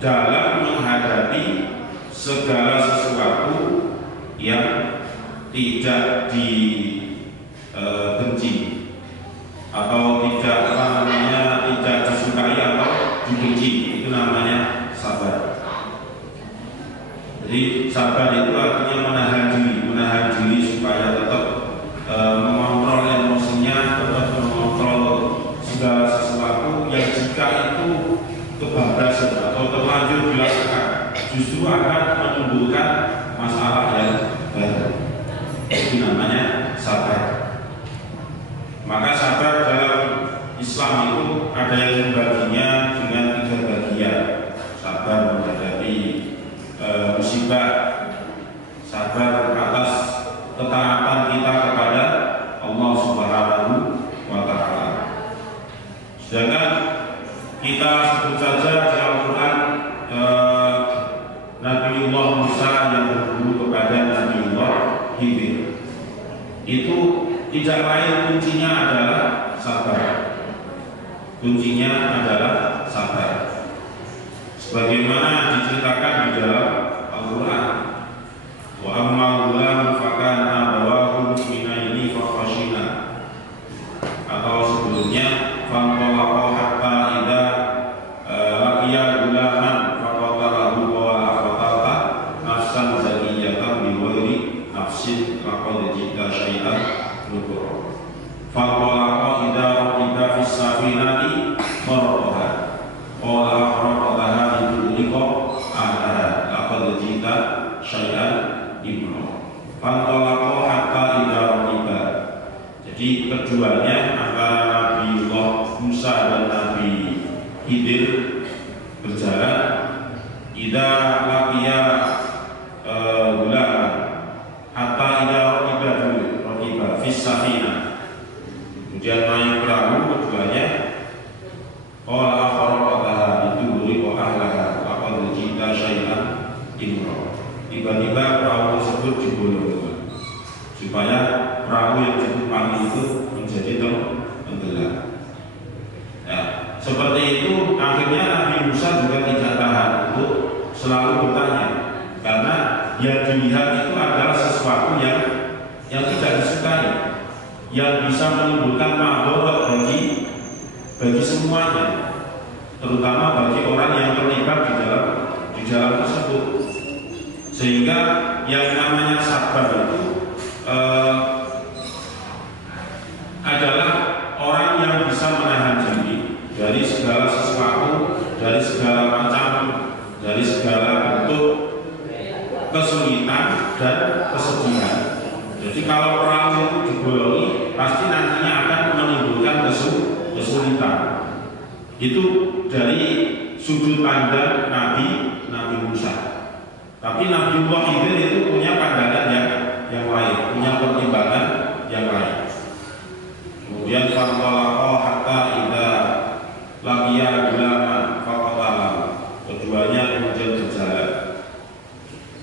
dalam menghadapi segala sesuatu yang tidak dibenci atau tidak disukai atau dibenci, itu namanya sabar. Jadi sabar itu artinya menahan diri supaya tetap mengontrol emosinya, tetap mengontrol segala sesuatu yang jika itu kebablasan atau terlanjur dilakukan justru akan menimbulkan masalah yang baru. Itu namanya sabar. Maka sabar dalam Islam itu ada yang membaginya dengan 3 bagian. Sabar menghadapi musibah, sabar atas ketaatan kita kepada Allah Subhanahu wa Ta'ala. Sedangkan kita sebut saja di Al-Quran Nabiullah Musa yang berguru kepada Nabiullah Khidir, itu tidak lain kuncinya adalah sabar. Kuncinya adalah sabar. Sebagaimana diceritakan di dalam Al-Quran, wa amma ghulam fakana abawahu mu'minaini fakhashina, atau sebelumnya fanqalaqa hatta idza laqiya ghulaman faqatalahu wa aqtala nafsan zakiyatan bi ghairi nafsin laqad jita syai'an nukura. Fanqalaqa idza raqiba fis safinati marqaha qala aqraqaha liqa ahdaha laqad jita syai'an ibnu. Fanqalaqa hatta idza raqiba. Jadi keduanya antara Nabiullah Musa dan Nabi Khidir berjalan. Idza laqiya gulaman hatta idza raqiba fis safinah. Kemudian naik perahu keduanya. Qala akharaqaha biduri wa ahlaha laqad jita syai'an ibnu. Tiba-tiba perahu tersebut digulung supaya perahu yang ditumpangi itu menjadi tenggelam. Ya, seperti itu akhirnya Nabi Musa juga tidak tahan untuk selalu bertanya, karena yang dilihat itu adalah sesuatu yang tidak disukai, yang bisa menimbulkan madharat bagi semuanya, terutama bagi orang yang terlibat di dalam tersebut. Sehingga yang namanya sabar itu adalah orang yang bisa menahan diri dari segala sesuatu, dari segala macam, dari segala bentuk kesulitan dan kesedihan. Jadi kalau perahu itu digolongi, pasti nantinya akan menimbulkan kesulitan. Itu dari sudut pandang Nabi Musa. Tapi Nabiullah Khidir itu punya pandangan yang lain, punya pertimbangan yang lain. Kemudian fanqalaqa hatta idza laqiya ghulaman faqatalahu. Keduanya kemudian berjalan.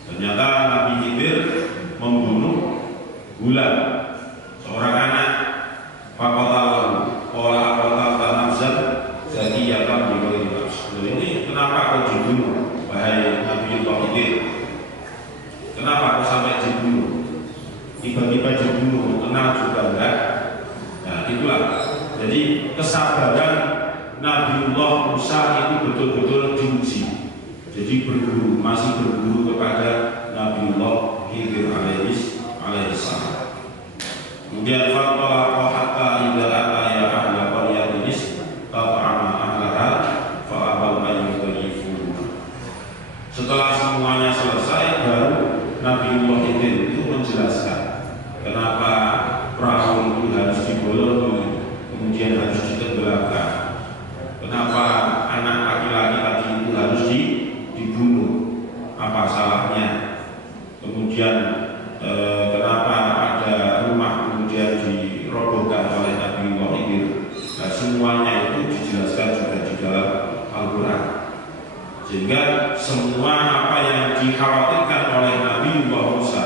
Ternyata Nabi Khidir membunuh gulam, seorang anak. Faqatalahu qala aqtalta nafsan zakiyatan bi ghairi nafs. Ini kenapa kau dibunuh, wahai Nabiullah Khidir? Kenapa kau sampai dibunuh? Tiba-tiba dibunuh, kenal juga enggak? Nah itulah. Jadi kesabaran Nabiullah Musa itu betul-betul diuji. Jadi masih berguru kepada Nabiullah Khidir alaihissalam. Kemudian fanqalaqa hatta idza ataya ahla qaryatin tat'ama ahlaha fa abaw an yudhifun. Setelah semuanya selesai, baru Nabiullah Khidir itu menjelaskan kenapa perahu itu harus digolongi, kemudian harus ditenggelamkan, kenapa anak laki-laki tadi itu harus dibunuh, apa salahnya, kemudian kenapa ada rumah kemudian dirobohkan oleh Nabiullah Khidir. Nah, semuanya itu dijelaskan juga di dalam Al-Quran, sehingga semua apa yang dikhawatirkan oleh Nabiullah Musa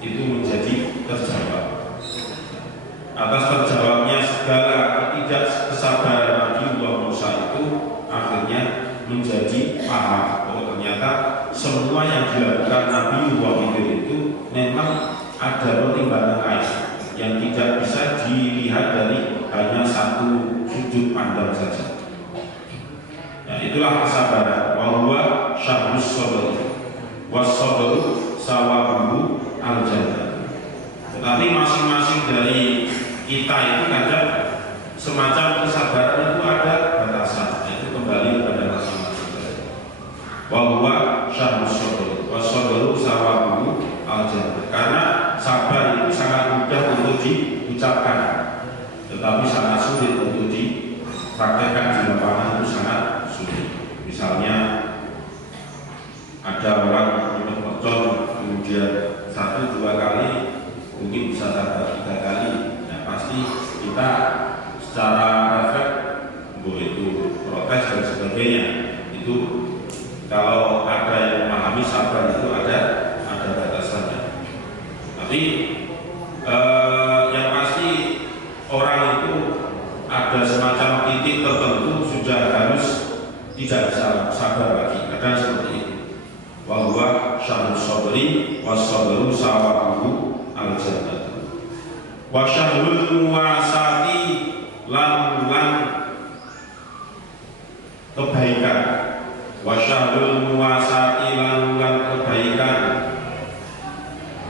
itu menjadi terjawab. Atas terjawabnya segala ketidaksabaran Nabiullah Musa itu akhirnya menjadi paham bahwa ternyata semua yang dilakukan Nabi Khidir itu memang ada pertimbangan lain yang tidak bisa dilihat dari hanya satu sudut pandang saja. Nah, itulah kesabaran. Wa huwa syahrus sabr was sabru sawabuhu al jannah. Tetapi masing-masing dari kita itu kadang semacam kesabaran itu ada batasan, itu kembali kepada masing-masing. Wa huwa syahrus sabr was sabru sawabuhu al jannah. Karena sabar itu sangat mudah untuk diucapkan, tetapi sangat sulit untuk dipraktekkan di lapangan, itu sangat sulit. Misalnya ada orang minum mercon, kemudian 1-2 kali mungkin bisa sabar 3 kali. Nah, pasti kita secara refleks itu protes dan sebagainya. Itu kalau ada yang memahami sabar itu ada batasannya. Tapi yang pasti orang itu ada semacam titik tertentu sudah harus tidak bisa sabar lagi. Kadang seperti itu. Wa huwa syahrus sabri was sabru sawabuhu al jannah. Wa syahrul muwasati lan kebaikan. Wa syahrul muwasati lan kebaikan.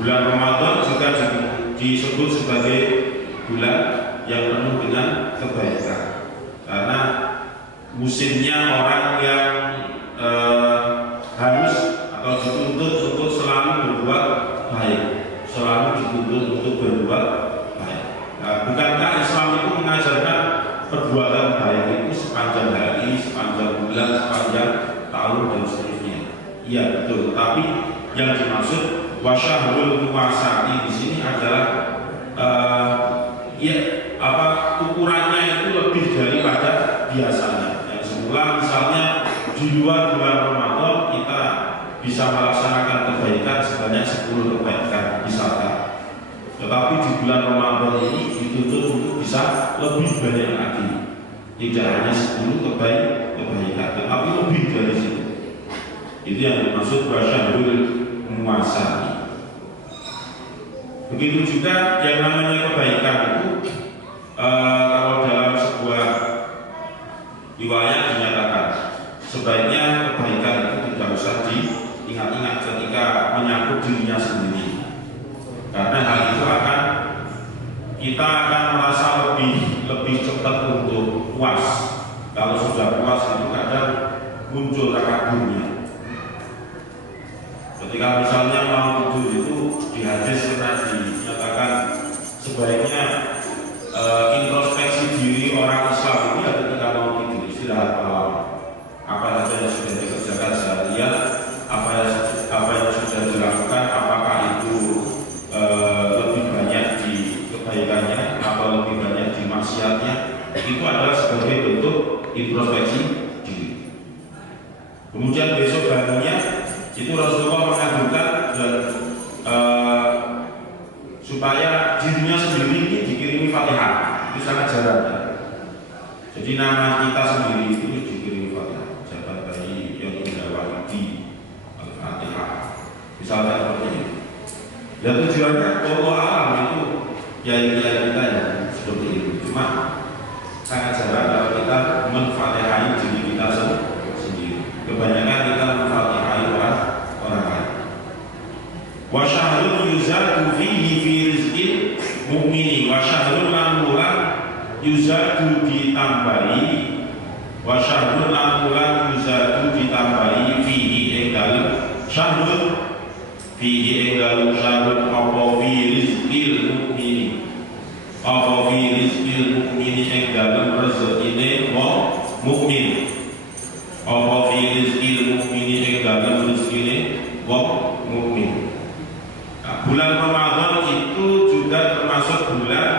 Bulan Ramadan juga disebut sebagai bulan yang penuh dengan kebaikan, karena musimnya orang yang harus atau dituntut untuk selalu berbuat baik, selalu dituntut untuk berbuat baik. Nah, bukankah Islam itu mengajarkan perbuatan baik itu sepanjang hari, sepanjang bulan, sepanjang tahun dan seterusnya? Iya betul. Tapi yang dimaksud wasyahrul muwasati di sini adalah ukurannya itu lebih daripada biasanya. Yang semula misalnya di luar bulan Ramadan kita bisa melaksanakan kebaikan sebanyak 10 kebaikan misalkan, tetapi di bulan Ramadan ini dituntut untuk bisa lebih banyak lagi, tidak hanya 10 kebaikan, tetapi lebih dari situ. Itu yang dimaksud wasyahrul muwasati. Begitu juga yang namanya kebaikan itu kalau dalam sebuah riwayat dinyatakan sebaiknya kebaikan itu tidak usah diingat-ingat ketika menyangkut dirinya sendiri, karena hal itu kita akan merasa lebih cepat untuk puas. Kalau sudah puas itu kadang muncul takaburnya. Ketika misalnya mau tidur itu di hadis pernah dinyatakan sebaiknya introspeksi diri orang Islam ini ketika mau tidur, istirahat malam. Apa saja yang sudah dikerjakan seharian, apa yang sudah dilakukan, apakah itu lebih banyak di kebaikannya atau lebih banyak di maksiatnya, itu adalah sebagai bentuk introspeksi diri. Kemudian besok bangunnya itu Rasulullah menganjurkan dan supaya dirinya sendiri ini dikirimi Fatihah. Itu sangat jarang ya. Jadi nama kita sendiri itu dikirimi Fatihah. Jabat bayi yang indah walidi Al-Fatihah misalnya seperti itu. Ya tujuannya Allah alam itu ya kita ya seperti itu. Cuma sangat jarang kalau kita menfatihai diri kita sendiri. Kebanyakan kita menfatihai orang lain. Wa syahrul yuzadu fihi fi rizqil mu'mini. Wa syahrul lan yuzadu ditambahi. Wa syahrul lan yuzadu ditambahi fihi ing dalem syahrul fihi ing dalem syahrul apa fi rizqil mu'mini. Apa fi rizqil mu'mini ing dalem rezekine wong mukmin. Apa fi rizqil mu'mini ing dalem rezekine wong mukmin. Nah, bulan Ramadan itu juga termasuk bulan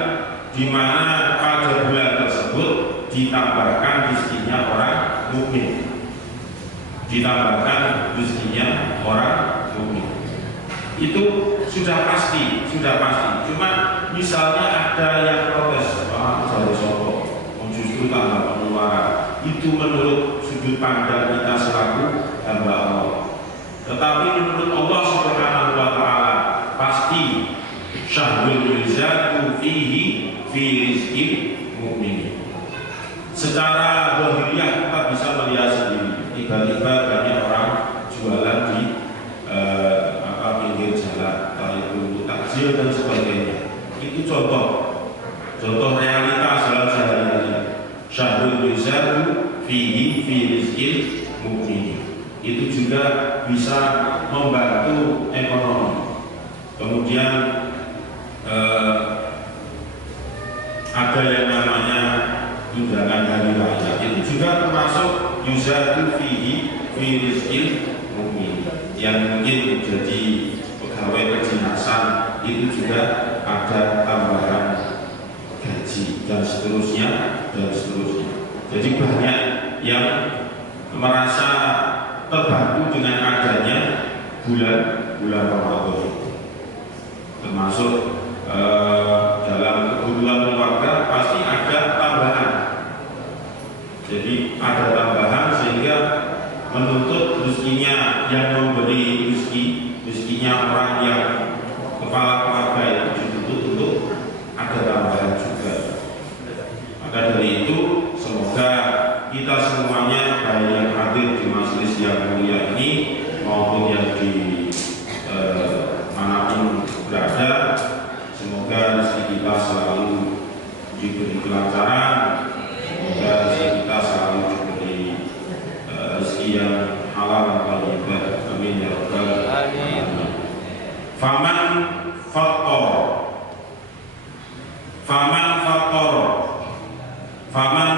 di mana pada bulan tersebut ditambahkan rezekinya orang mukmin. Ditambahkan rezekinya orang mukmin. Itu sudah pasti. Cuma misalnya ada yang protes, dari Solo, justru tanggal pengeluaran itu menurut sudut pandang kita selaku hamba Allah. Tetapi menurut Allah Subhanahu wa taala pasti syahrul yuzatu fihi fi rizqi mu'min. Secara zahiriah kita bisa melihat sendiri, tiba-tiba banyak orang jualan di pinggir jalan, entah itu untuk takjil dan sebagainya. Itu contoh realitas dalam sehari-hari. Syahrul yuzatu fihi fi rizqi mu'min. Itu juga bisa membantu ekonomi. Kemudian ada yang namanya tunjangan hari raya, itu juga termasuk yuzatu fihi fi rizqil mu'min. Yang mungkin menjadi pegawai kedinasan itu juga ada tambahan gaji dan seterusnya. Jadi banyak yang merasa terbantu dengan adanya bulan Ramadan itu. Termasuk dalam kebutuhan keluarga pasti ada tambahan. Jadi ada tambahan sehingga menuntut rezekinya yang memberi rezekinya orang yang kepala keluarga itu dituntut untuk ada tambahan juga. Maka dari itu semoga kita semuanya baik yang hadir di majelis yang mulia ini maupun yang di manapun berada, semoga rezeki kita selalu diberi kelancaran, semoga rezeki kita selalu diberi rezeki yang halal dan thayyibah. Amin ya rabbal alamin. Faman faktor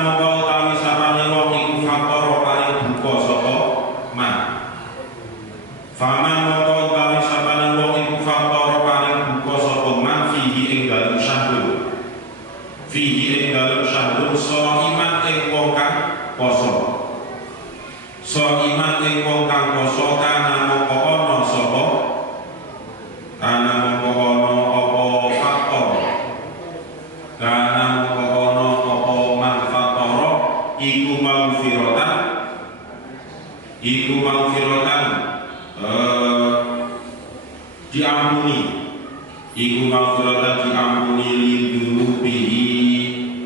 mongko utawi sarane wong iku faktor paling buka sapa man. Faman mongko utawi sarane wong iku faktor paling buka sapa man fihi ing dalem syahrul. Fihi ing dalem syahrul iman ing wong kang poso. Iman ing wong kang poso kana mongko ana sapa? Kana mongko ana apa faktor? Kana mongko ana apa manfaatoro iku maghfiratan diampuni. Iku maghfiratan diampuni lidunubihi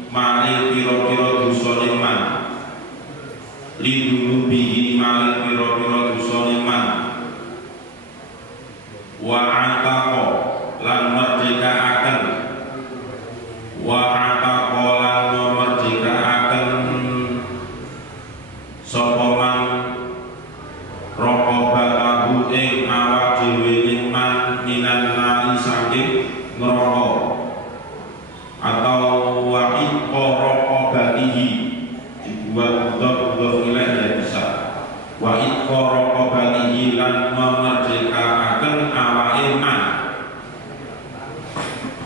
mari pira-pira dosane man. Lidunubihi mari pira-pira dosane man. Wa ataqa lan merdekaaken. Wa ataqa lan merdekaaken sapa man raqabatahu ing awak dhewe ning man minan nari saking neraka. Atau wa iqa raqabatihi dibuat mudhaf ilaih ya bisa. Wa iqa raqabatihi lan memerdekaaken awake man.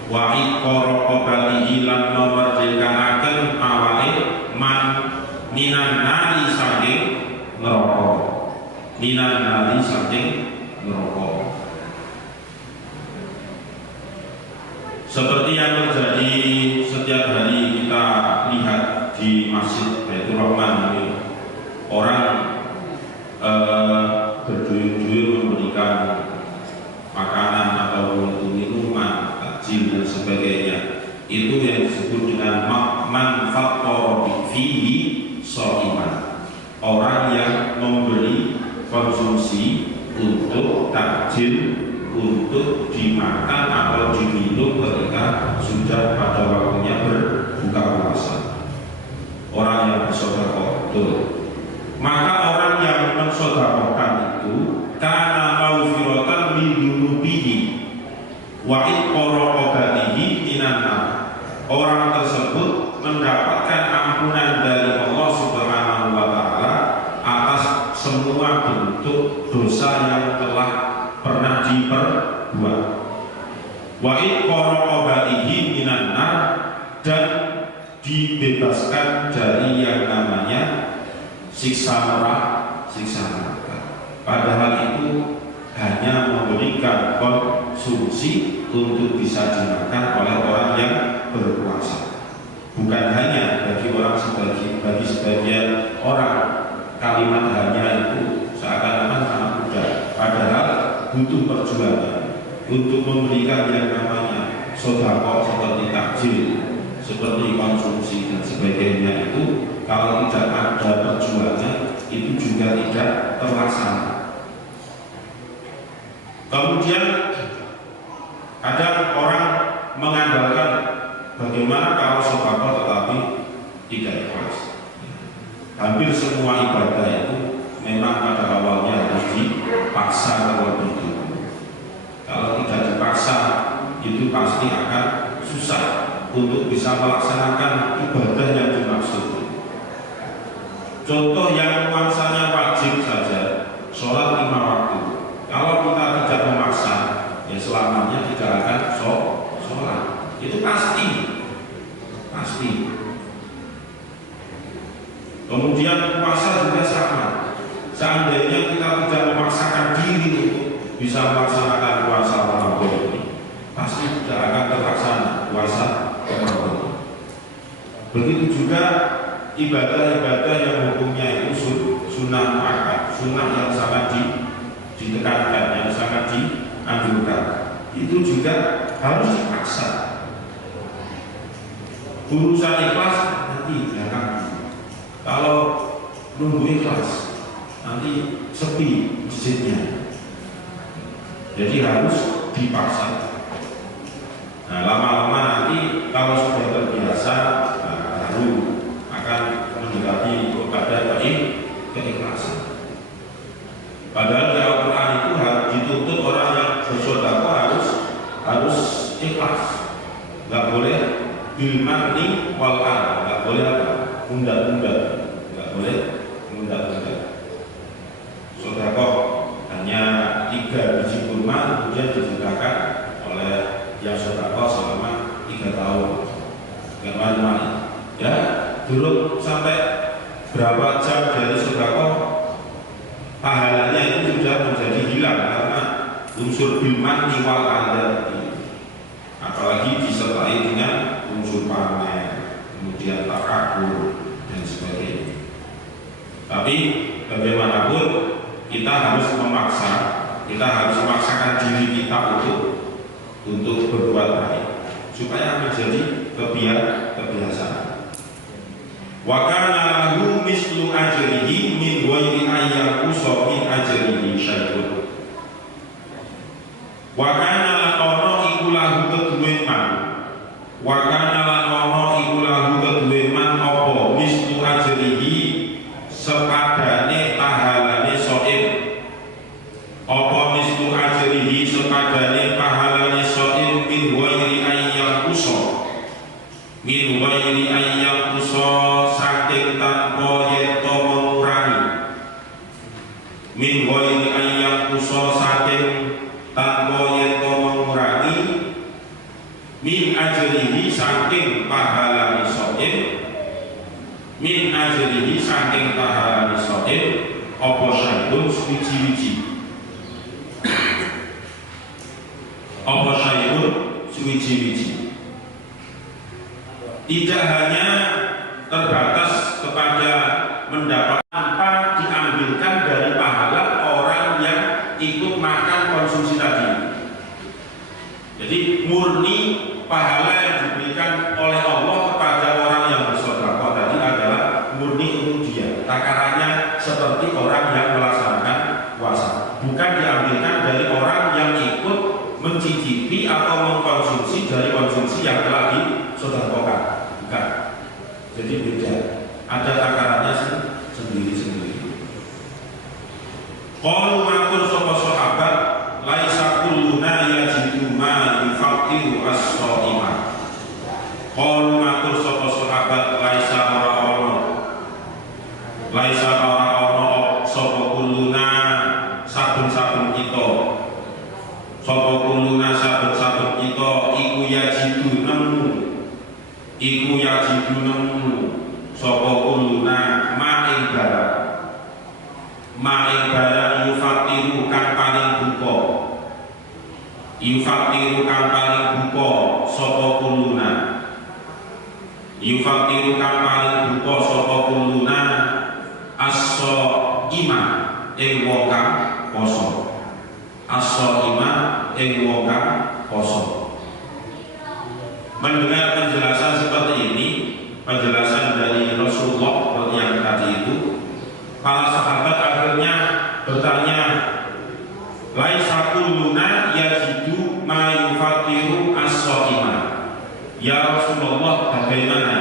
Wa iqa raqabatihi lan memerdekaaken awake man minan nari saking neraka. Minan nari saking neraka. Seperti yang terjadi setiap hari kita lihat di Masjid Baitur Rahman ini, orang berduyun-duyun memberikan makanan atau minuman, takjil dan sebagainya. Itu yang disebut dengan manfaat fihi shaiman. Orang yang memberi konsumsi untuk takjil, untuk dimakan atau diminum ketika sudah pada waktunya berbuka puasa. Orang yang bersedekah betul. Maka orang yang mensedekahkan itu kana maghfiratan min dunubihi wa iqraqabatihi minan nar. Orang tersebut mendapatkan ampunan dari Allah Subhanahu wa taala atas semua bentuk dosa yang telah pernah diperbuat. Wa iqraqabatihi minan nar, dan dibebaskan dari yang namanya siksa neraka. Padahal itu hanya memberikan konsumsi untuk bisa dimakan oleh orang yang berpuasa. Bukan hanya bagi sebagian orang kalimat hanya itu seakan-akan sangat mudah, padahal butuh perjuangan untuk memberikan yang namanya sedekah seperti takjil, seperti konsumsi dan sebagainya itu. Kalau tidak ada perjuangan itu juga tidak terlaksana. Kemudian kadang orang mengandalkan bagaimana kalau sedekah tetapi tidak ikhlas. Hampir semua ibadah itu memang pada awalnya harus dipaksa terlebih dahulu. Kalau tidak dipaksa itu pasti akan susah untuk bisa melaksanakan ibadah yang dimaksud. Contoh yang nuansanya wajib saja, sholat 5 waktu. Kalau kita tidak memaksa, ya selamanya tidak akan sholat. Itu pasti. Kemudian puasa juga sama. Seandainya kita tidak memaksakan diri untuk bisa melaksanakan puasa Ramadan ini, pasti tidak akan terlaksana puasa Ramadan. Begitu juga ibadah-ibadah yang hukumnya itu sunnah muakkad, sunnah yang sangat ditekankan, yang sangat dianjurkan, itu juga harus dipaksa. Urusan ikhlas nanti jangan. Kalau nunggu ikhlas nanti sepi masjidnya, jadi harus dipaksa. Nah, lama-lama nanti kalau sudah terbiasa, baru akan mendekati kepada keikhlasan. Padahal di Al-Quran itu dituntut orang yang bersedekah harus ikhlas, nggak boleh bil manni wal adha, nggak boleh unda-unda, nggak boleh unda-unda. Sedekah hanya 3 biji kurma kemudian disedekahkan oleh yang sedekah selama 3 tahun, nggak main-main. Ya, belum sampai berapa jam dari sedekah pahalanya itu sudah menjadi hilang karena unsur bil manni wal adha, apalagi disertai dengan unsur pamer, kemudian takabur dan sebagainya. Tapi bagaimanapun kita harus memaksakan diri kita untuk berbuat baik supaya menjadi kebiasaan. Wa kana lahu mislu ajrihi min ghairi ayyaqusa fi ajrihi syai'un. Wa kana lana iku lahu kedue man. Wa kana lana iku lahu kedue man apa mislu ajrihi sepadane pahalane shaim. Apa mislu ajrihi sepadane pahalane shaim min ghairi ayyaqusa. Min ghairi ayyaqusa saking tanpa yento mengurangi. Min ghairi ayyaqusa saking tanpa yento mengurangi. Min ajrihi saking pahalane shaim. Min ajrihi saking pahalane shaim apa syai'un suwiji-wiji. Apa syai'un suwiji-wiji. Tidak hanya terbatas kepada mendapat tanpa diambilkan dari pahala orang yang ikut makan konsumsi tadi. Jadi murni pahala yang diberikan oleh Allah kepada orang yang bersedekah tadi adalah murni untuk dia. Takarannya seperti orang yang melaksanakan puasa, bukan diambilkan dari orang yang ikut mencicipi atau mengkonsumsi dari konsumsi yang telah disedekahkan. Bukan. Jadi beda. Ada takarannya sendiri-sendiri. Qalu makul sapa sahabat laisa kulluna yajidu ma yufaqiru as-shaima. Qalu makul sapa sahabat laisa ora sapa kulluna saben-saben kita. Sapa kulluna saben-saben kita iku yajidu nemu. Iku yajidu nemu sapa kulluna ma'ing barang yufatiru kang paling buka. Yufatiru kang paling buka sapa kulluna. Yufatiru kang paling buka sapa kulluna as-shaima ing wong kang poso. As-shaima ing wong kang poso. Mendengar penjelasan seperti ini, penjelasan dari Rasulullah yang tadi itu, para sahabat akhirnya bertanya, laisa kulluna yajidu ma yufatiru as-shaima. Ya Rasulullah, bagaimana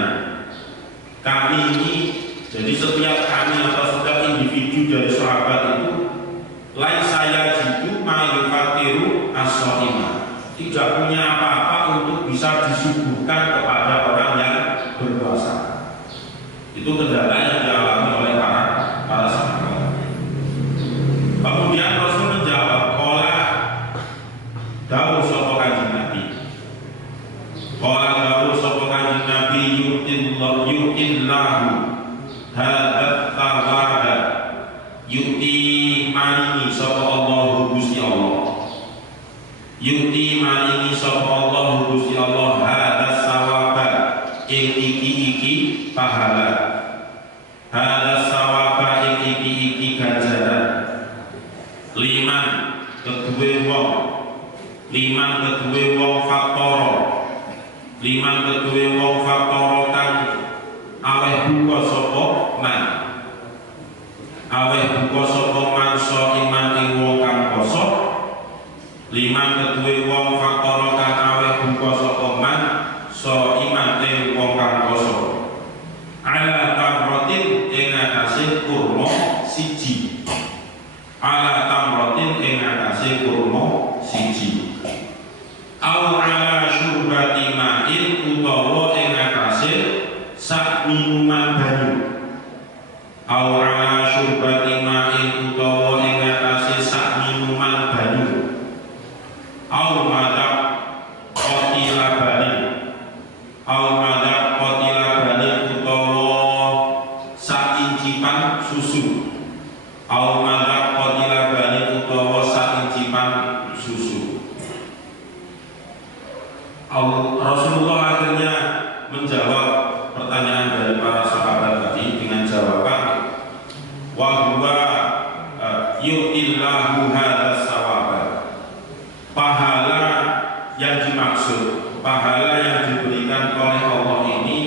kami ini, jadi setiap kami atau setiap individu dari sahabat itu laisa yajidu ma yufatiru as-shaima, tidak punya apa-apa untuk bisa disuguhkan kepada orang yang berpuasa. Itu kendala yang dialami oleh para sahabat. Kemudian Rasul menjawab, qala dawuh sapa kanjeng Nabi. Qala dawuh sapa kanjeng Nabi, yu'tillahu hadat tawada. Yu'ti maringi sapa Allah Gusti Allah. Yu'ti maringi sapa Allah Gusti Allah hadat sawaba ing iki pahala. Hadat sawaba ing iki ganjaran. Liman kedue wong faktor, liman kedue wong faktor kang aweh buka sapa man, aweh buka sapa man so iman ing wong kang poso. Liman kedue wong faktor kang aweh buka sapa man so iman ing wong kang poso. Ala tamrotin ing atase kurma siji. Ala tamrotin ing atase kurma siji. Au ala syurbati ma'in utawa ing atase sak minuman banyu. Au ala syurbati ma'in utawa ing atase sak minuman banyu. Au madak qotilabani. Au madak qotilabani utawa sak incipan susu. Au madak qotilabani utawa sak incipan susu. Rasulullah akhirnya menjawab pertanyaan dari para sahabat tadi dengan jawaban wa huwa yu'tillahu hadas sawaba. Pahala yang dimaksud, pahala yang diberikan oleh Allah ini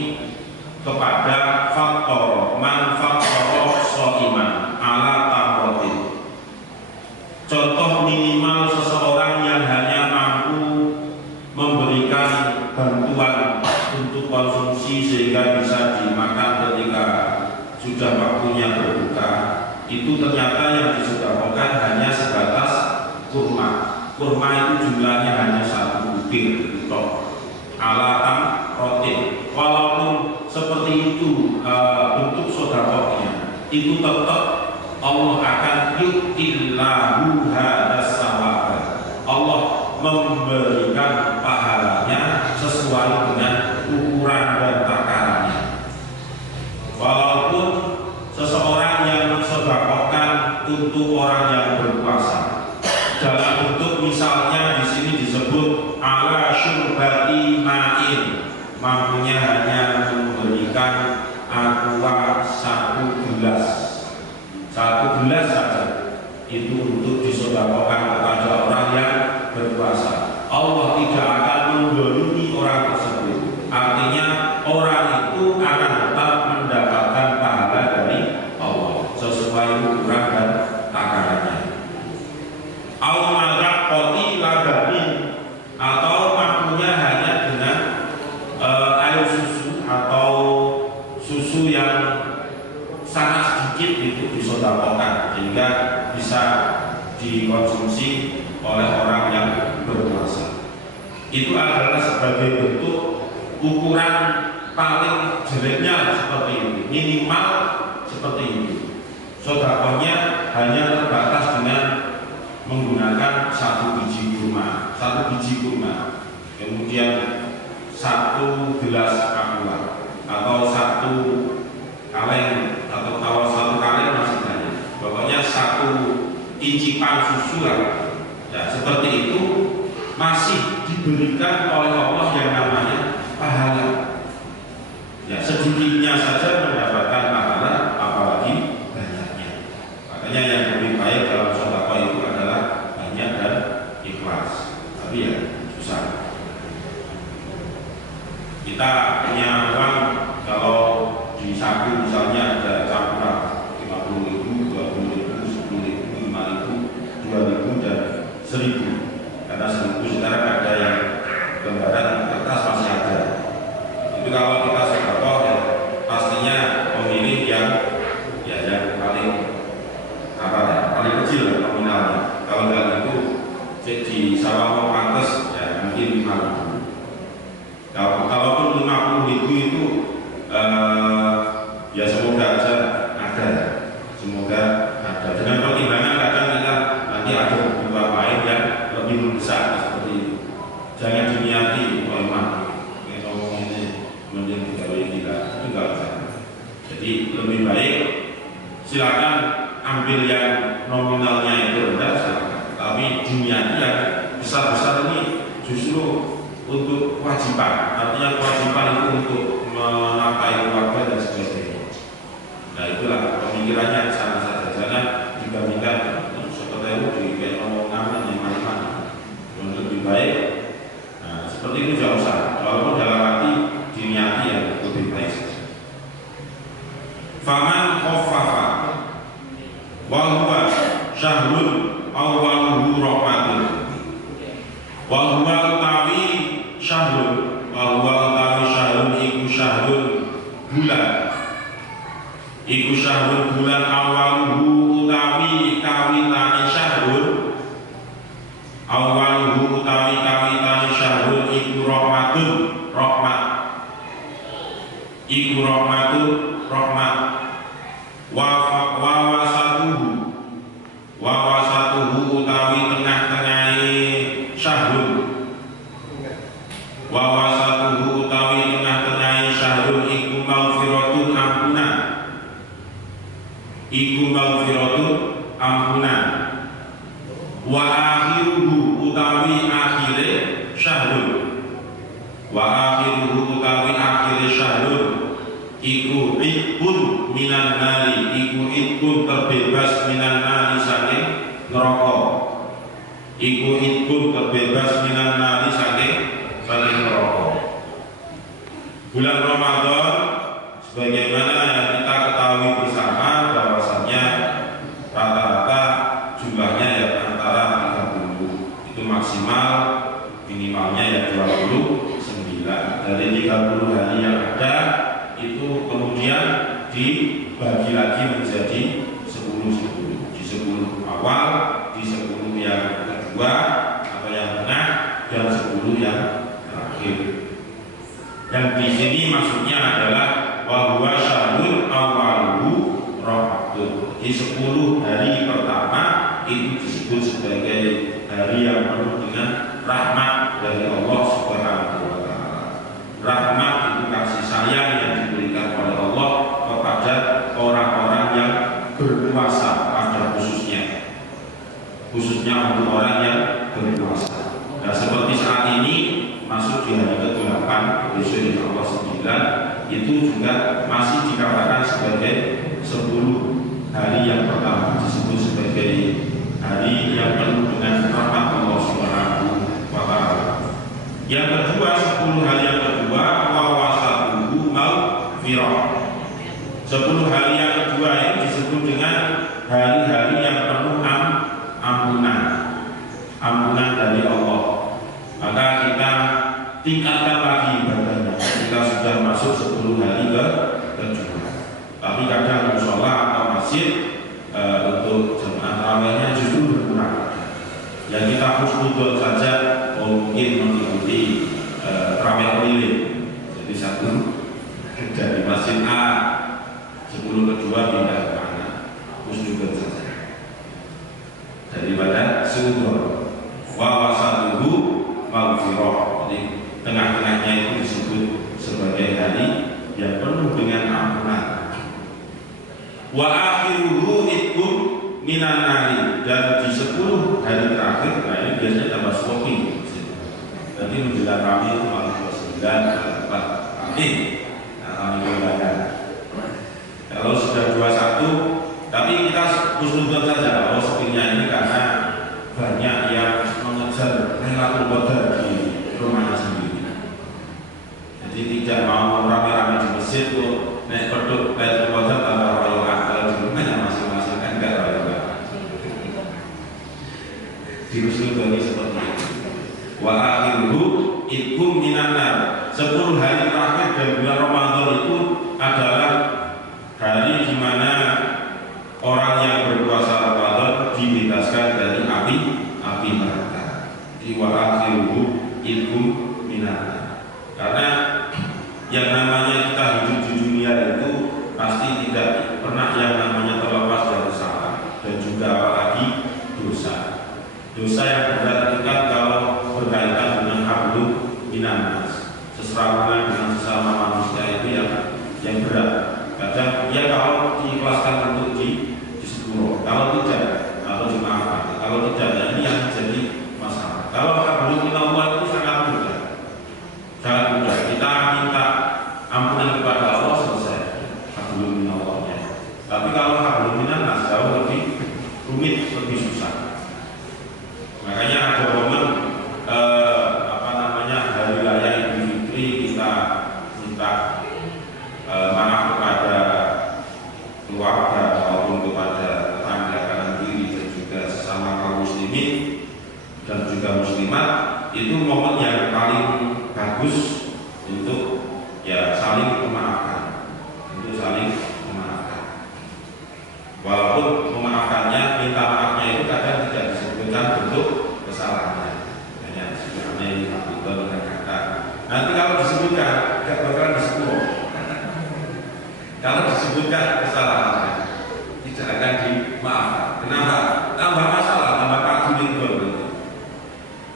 kepada faktor man faktor shaiman ala tamrotin. Contoh minimal seseorang yang hanya mampu memberikan bantuan untuk konsumsi sehingga bisa dimakan ketika sudah waktunya berbuka, itu ternyata yang disedekahkan hanya sebatas kurma. Kurma itu jumlahnya hanya 1 butir tok alatam roti. Walaupun seperti itu bentuk sedekahnya, itu tetap Allah akan yu'tillahu hadas sawaba. Allah memberikan pahalanya sesuai dengan ukuran dan takarannya. Walaupun seseorang yang mensedekahkan untuk orang yang berpuasa dalam bentuk misalnya di sini disebut ala syurbati ma'in, mampunya hanya memberikan aqua 1 gelas saja, itu untuk disedekahkan kepada orang yang berpuasa. Allah tidak akan mendolimi orang tersebut. Artinya orang itu akan tetap mendapatkan pahala dari Allah sesuai ukuran dan takarannya. Al-madaqoti labani, atau mampunya hanya dengan air susu atau susu yang sangat sedikit itu disedekahkan sehingga bisa dikonsumsi oleh orang yang berpuasa. Itu adalah sebagai bentuk ukuran paling jeleknya seperti ini, minimal seperti ini. Sedekahnya hanya terbatas dengan menggunakan 1 biji kurma, kemudian 1 gelas aqua atau 1 kaleng, atau kalau 1 kaleng masih banyak. Pokoknya 1 incipan susu lah. Ya, seperti itu masih diberikan oleh Allah yang namanya pahala. Ya, sedikitnya saja mendapatkan pahala, apalagi banyaknya. Makanya yang lebih 1000, karena 1000 sekarang ada yang lembaran kertas masih ada. Itu kalau kita sedekah ya pastinya memilih yang paling paling kecil nominalnya. Kalau nggak itu di sawah mau pantas ya mungkin 50. Kalaupun 50.000 itu ya semoga aja ada, semoga ada. Dengan pertimbangan kadang kita nanti ada beberapa lain yang lebih besar seperti itu. Jangan diniati memang ini mending digawe kita itu enggak bisa. Jadi lebih baik silakan ambil yang nominalnya itu rendah silakan. Tapi diniati yang besar-besar ini justru untuk kewajiban. Artinya kewajiban itu untuk menafkahi keluarga dan sebagainya. Nah itulah pemikirannya sama saja. Jangan dibandingkan seperti itu di omongan yang mana-mana. Lebih baik. Nah seperti itu jauh usah. Walaupun dalam hati diniati yang lebih baik. Faman khaffafa wa huwa syahrun awwaluhu rahmatun wa huwa utawi syahrun wa huwa utawi syahrun iku syahrun bulan iku syahrun bulan awaluhu utawi kawitane syahrun awaluhu utawi kawitane syahrun iku rahmatun rahmat iku rahmatun rahmat wa wasatuhu utawi tengah-tengahe syahrun wa wasatuhu utawi tengah-tengahe syahrun iku maghfiratun ampunan wa akhiruhu utawi akhire syahrun wa akhiruhu utawi akhire syahrun iku itqun minan nari iku itqun terbebas minan nari saking neraka iku itqun terbebas minan nari saking neraka. Bulan Ramadan sebagaimana yang kita ketahui bersama bahwasanya rata-rata jumlahnya ya antara 30, itu maksimal, minimalnya ya 29. Dari 30 hari yang ada itu kemudian dibagi lagi menjadi 10 di 10 awal, di 10 yang kedua atau yang tengah, dan 10 yang terakhir. Dan di sini maksudnya adalah wa huwa syahrun awwaluhu rahmatun. Di 10 hari pertama itu disebut sebagai hari yang penuh dengan rahmat dari Allah Subhanahu wa taala. Rahmat itu kasih sayang yang diberikan oleh Allah kepada orang-orang yang berpuasa pada khususnya untuk orang yang berpuasa. Nah seperti saat ini masuk di hari ke-8 besok insya Allah 9 itu juga masih dikatakan sebagai 10 hari yang pertama, disebut sebagai hari yang penuh dengan rahmat Allah Subhanahu wa taala. Yang kedua 10 hari yang kedua wawasatuhu maghfirah. 10 hari yang kedua ini disebut dengan hari-hari yang penuh ampunan dari Allah. Maka kita tingkatkan lagi ibadahnya. Kita sudah masuk 10 hari kedua. Tapi kadang mushola atau masjid untuk jemaah tarawihnya justru berkurang. Ya kita husnudon saja mungkin mengikuti tarawih keliling. Jadi satu dari masjid A 10 kedua pindah ke mana, husnudon saja. Daripada sudon. Wa wasatuhu maghfirah. Jadi tengah-tengahnya itu disebut sebagai hari yang penuh dengan ampunan. Wa akhiruhu itqun minan nari. Dan di 10 hari terakhir, nah ini biasanya tambah smoking. Jadi menjelang kami itu malam 29 kami menggunakan. Kalau sudah 21, tapi kita husnudon saja. Kalau sepertinya ini karena banyak yang mengejar Lailatul Qadar di rumahnya sendiri. Jadi tidak mau rame-rame di masjid tuh naik pedut Lailatul Qadar tanpa royokan. Kalau di rumahnya masing-masing kan enggak royokan. dirusudoni seperti itu. Wa akhiruhu itkum minan nar. 10 hari terakhir dari bulan Ramadan itu adalah hari di mana orang yang berpuasa Ramadan dibebaskan dari api neraka. Di wa akhiruhu itkum minan nar. Karena yang namanya kita hidup di dunia itu pasti tidak pernah yang namanya terlepas dari salah dan juga apalagi dosa. Dosa yang berat itu kan kalau berkaitan dengan hablum minan nas, seserangan dengan sesama manusia itu yang berat. Kadang ya kalau diikhlaskan untuk di sepuluh, kalau tidak atau dimaafkan, kalau tidak ya ini yang jadi masalah. Kalau hablum minallah itu sangat mudah. Sangat mudah. Kita minta ampunan kepada Allah selesai. Hablum minallahnya. Tapi kalau hablum minan nas jauh lebih rumit, lebih susah. Makanya ada momen hari raya Idul Fitri kita minta maaf kepada keluarga maupun kepada tetangga kanan kiri dan juga sesama kaum muslimin dan juga muslimat. Itu momen yang paling bagus untuk ya saling memaafkan, untuk saling memaafkan. Walaupun memaafkannya, minta maafnya itu kadang tidak disebutkan bentuk kesalahannya, hanya sebenarnya ini kata. Nanti kalau disebutkan, gak bakalan disebut. Kalau disebutkan kesalahannya, tidak akan dimaafkan. Kenapa? Tambah masalah, tambah kacau itu.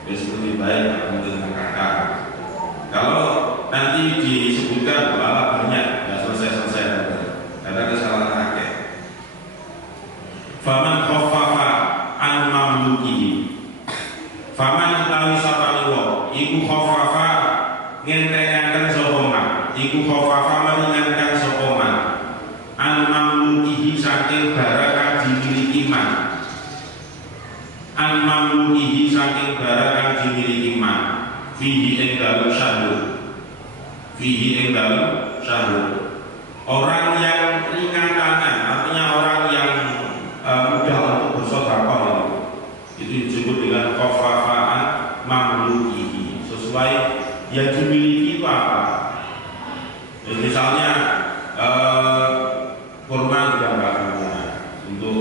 Jadi lebih baik untuk kakak. Kalau nanti disebutkan malah banyak, nggak selesai karena kesalahan kakek. Faman khaffafa an mamlukihi, faman utawi sapane wong iku khaffafa ngentengaken sapa man, iku khaffafa meringankan sapa man an mamlukihi saking barang kang dimiliki man, an mamlukihi saking barang kang dimiliki man, fihi ing dalem syahrul, fihi ing dalem syahrul. Orang yang ringan tangan, artinya orang yang mudah untuk bersedekah itu disebut dengan khafafaan mamlukihi, sesuai yang dimiliki itu apa. Jadi misalnya kurma juga nggak punya, untuk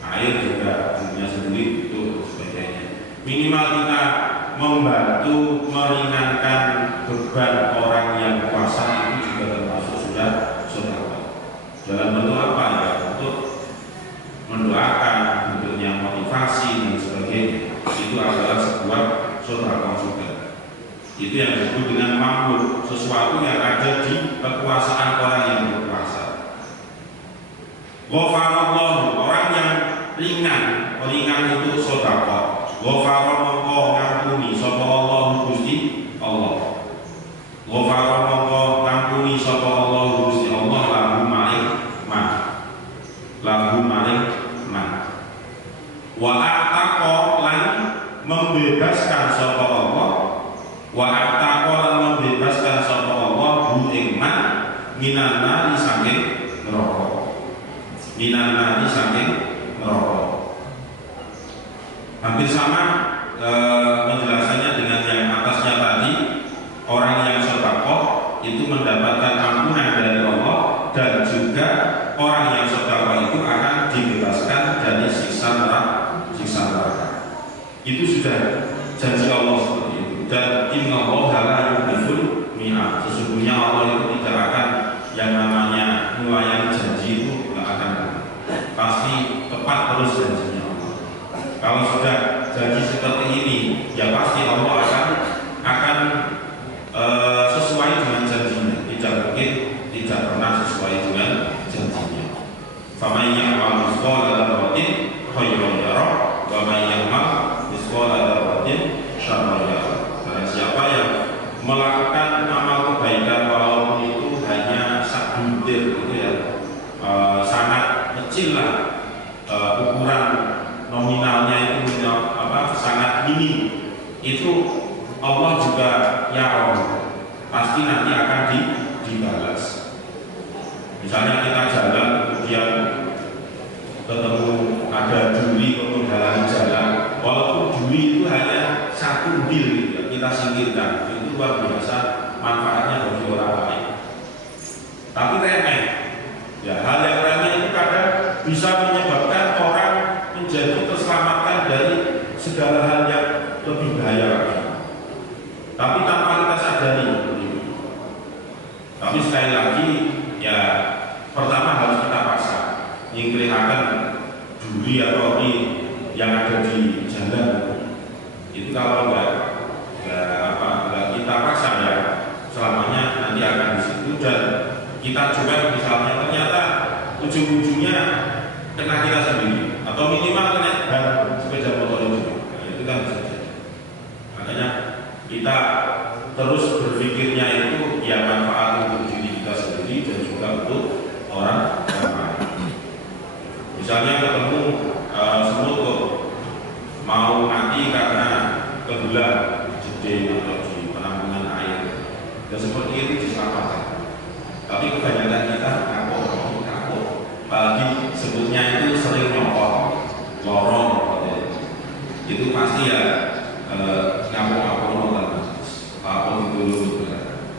air juga punya sendiri itu sebagainya. Minimal kita membantu meringankan beban orang yang puasa itu juga termasuk sudah sedekah. Dalam bentuk apa ya? Untuk mendoakan, bentuknya motivasi dan sebagainya. Itu adalah sebuah sedekah juga. Itu yang disebut dengan mamluk, sesuatu yang ada di kekuasaan orang yang berkuasa. Ghafarallahu, orang yang ringan itu sedekah. Ghafarallahu ngampuni sapa Allah Gusti Allah. Ghafarallahu ngampuni sapa Allah Gusti Allah lahu maring man. Lahu maring man. Wa ataqa lan membebaskan sapa Allah. Wa ataqa lan membebaskan sapa Allah hu ing man minan nari saking neraka. Minan nari saking neraka. Hampir sama penjelasannya dengan yang atasnya tadi. Orang yang sedekah itu mendapatkan ampunan dari Allah, dan juga orang yang sedekah itu akan dibebaskan dari siksa neraka. Itu sudah janji Allah seperti itu. Dan innallaha la yukhliful mi'ad. Sesungguhnya Allah itu tidak akan yang namanya melayani janji itu, tidak akan pasti tepat terus janjinya Allah. Kalau sudah janji seperti ini, ya pasti Allah akan sesuai dengan janjinya. Tidak mungkin tidak pernah sesuai dengan janjinya. Faman ya'mal mithqala dzarratin khairan yarah wa man ya'mal mithqala dzarratin syarran yarah. Karena siapa yang melakukan amal kebaikan walaupun itu hanya sebutir gitu ya, sangat kecil lah, ukuran nominalnya itu sangat minim, itu Allah juga ya pasti nanti akan dibalas. Misalnya kita jalan kemudian ketemu ada juri untuk jalan, walaupun zikirkan itu luar biasa manfaatnya bagi orang lain. Tapi remeh, ya hal yang remeh itu kadang bisa menyebabkan orang menjadi terselamatkan dari segala hal yang lebih bahaya lagi. Tapi tanpa kita sadari. Tapi sekali lagi, ya pertama harus kita paksa, nyingkirkan juri atau yang ada di jalan. Itu kalau nggak kita paksa ya, selamanya nanti akan di situ dan kita coba misalnya ternyata ujung-ujungnya kena kita sendiri atau minimal kena ban sepeda motor itu. Nah, itu kan bisa jadi. Makanya kita terus berpikirnya itu ya manfaat untuk diri kita sendiri dan juga untuk orang lain. Misalnya ketemu semut kok mau mati karena kebelah jendela atau di penampungan air, dan seperti itu diselamatkan. Tapi kebanyakan kita kapok, apalagi sebutnya itu sering nyopot, lorong, itu pasti ya ngapok-ngapok dulu.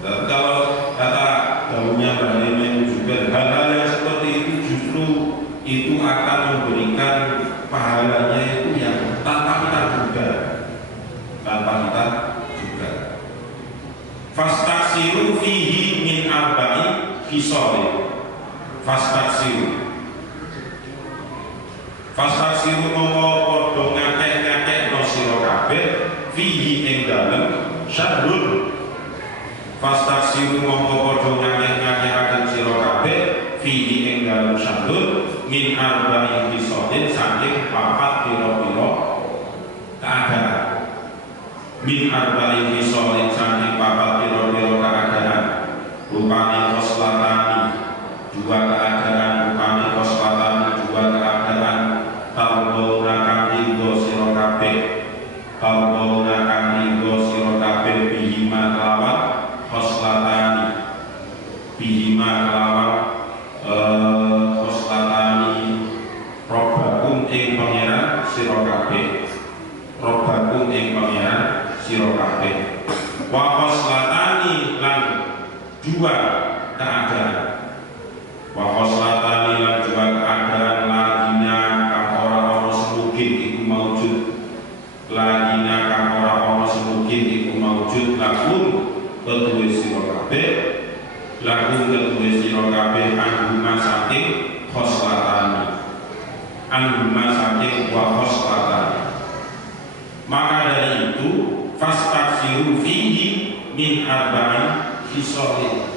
Dan kalau kata daunnya Mbak juga hal-hal yang seperti itu justru itu akan memberikan pahalanya itu yang tanpa kita juga. Fastaksiru fihi min arba'i khisalin. Fastaksiru mongko padha ngakeh-ngakeh no sira kabeh fihi ing dalem syarrun. Fastaksiru mongko padha ngakeh-ngakehaken sira kabeh fihi ing dalem syarrun min arba'i khisalin saking papat pira-pira keadaan. Min arba'i khisalin saking papat pira-pira keadaan. Rupane khoslatani dua keadaan, rupane khoslatani dua keadaan. Tarbona kang ridho sira kabeh, tarbona kang ridho sira kabeh bihima kelawan khoslatani, bihima kelawan khoslatani. Robbakum ing pangeran sira kabeh, robbakum ing pangeran sira kabeh. Wa khoslatani lan dua keadaan. Wa khoslatani lan dua keadaan lagina kang ora ana semungkin iku maujud, lagina kang ora ana semungkin iku maujud lakum kedue sira kabeh, lakum kedue sira kabeh angguma saking khoslatani, angguma saking wa khoslatani. Maka dari itu fastaksiru fihi min arba'in khisalin,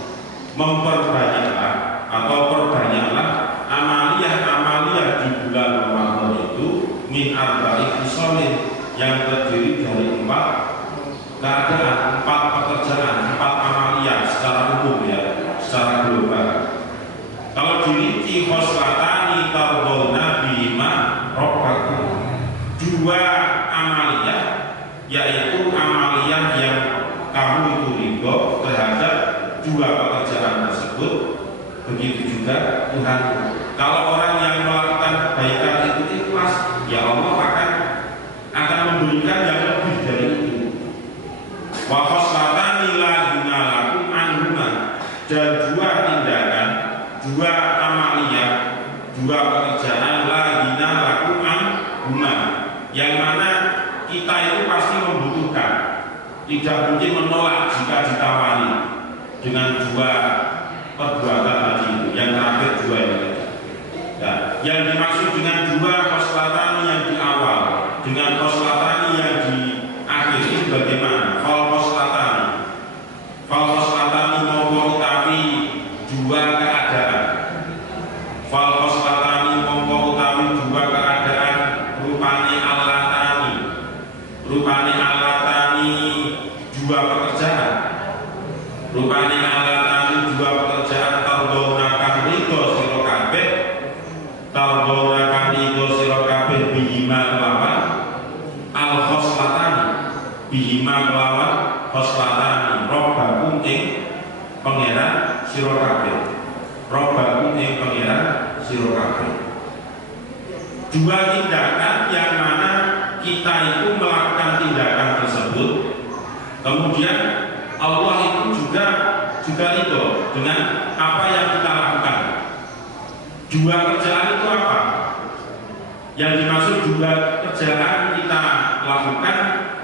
memperbanyaklah atau perbanyaklah amalia-amalia di bulan Ramadan itu min arba'in khisalin, yang terdiri dari 4 keadaan, 4 pekerjaan, 4 amalia secara umum ya, secara global. Kalau dirinci khoslatani tardawna bihima rabbakum, 2 amalia, yaitu amalia yang kamu itu ridho terhadap 2 pekerjaan tersebut. Begitu juga Tuhan. Kalau orang yang melakukan kebaikan itu ikhlas, ya Allah akan memberikan yang lebih dari itu. Wa khoslatani la gunalakum anhuma, dan 2 tindakan, 2 amalia, 2 pekerjaan la gunalakum anhuma, yang mana kita itu pasti membutuhkan, tidak mungkin menolak jika ditawari dengan 2 perbuatan tadi itu, yang terakhir 2 ini. Nah, yang dimaksud dengan 2 khoslatani yang di awal dengan khoslatani yang di akhir ini bagaimana? Fal khoslatani mongko utawi 2 keadaan. Fal khoslatani mongko utawi 2 keadaan, rupane alatani, rupane alatani 2 pekerjaan, rupane alatani 2 pekerjaan. Tardawna kang ridho sira kabeh, tardawna kang ridho sira kabeh bihima kelawan al khoslatani, bihima kelawan khoslatani. Robbakum ing pangeran sira kabeh, robbakum ing pangeran sira kabeh. 2 tindakan yang mana kita itu melakukan tindakan tersebut Kemudian Allah itu juga ridho dengan apa yang kita lakukan. Dua kerjaan itu apa? Yang dimaksud dua kerjaan kita lakukan,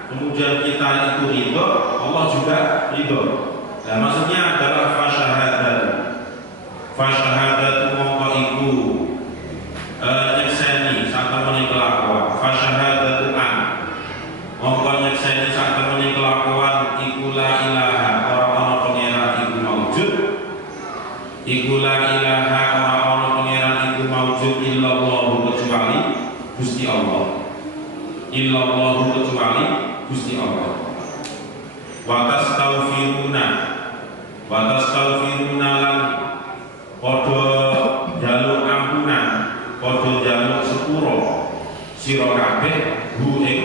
kemudian kita itu ridho, Allah juga ridho. Nah, maksudnya adalah fasyahadatu mongko iku nyekseni satemene kelakuan. Fasyahadatu an mongko nyekseni satemene kelakuan iku la ilaha ora ana pangeran iku maujud. Iku la ilaha ora ana pangeran iku maujud illallah kecuali Gusti Allah. Illallah kecuali Gusti Allah. Wa tastaghfiruna lan padha njaluk ampunan, padha njaluk sepuro sira kabeh hu ing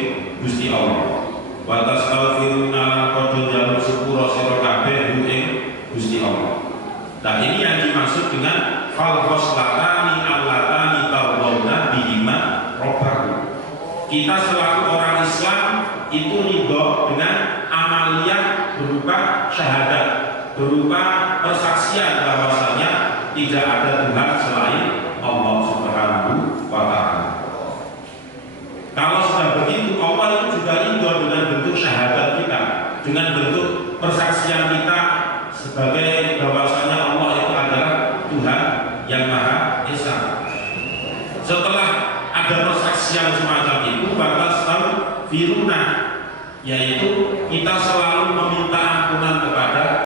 Gusti Allah. Wa tastaghfiruna lan padha njaluk sepuro sira kabeh hu ing Gusti Allah. Nah, ini yang dimaksud dengan fal khoslatani allatani tardawna bihima rabbakum. Kita selaku orang Islam itu ridho dengan amaliyah berupa syahadat, berupa persaksian bahwasanya tidak ada Tuhan selain Allah Subhanahu wa Ta'ala. Kalau sudah begitu, Allah itu juga ridho dengan bentuk syahadat kita, dengan bentuk persaksian kita sebagai bahwasanya Allah itu adalah Tuhan yang Maha Esa. Setelah ada persaksian semacam itu, batas firuna, yaitu kita selalu meminta ampunan kepada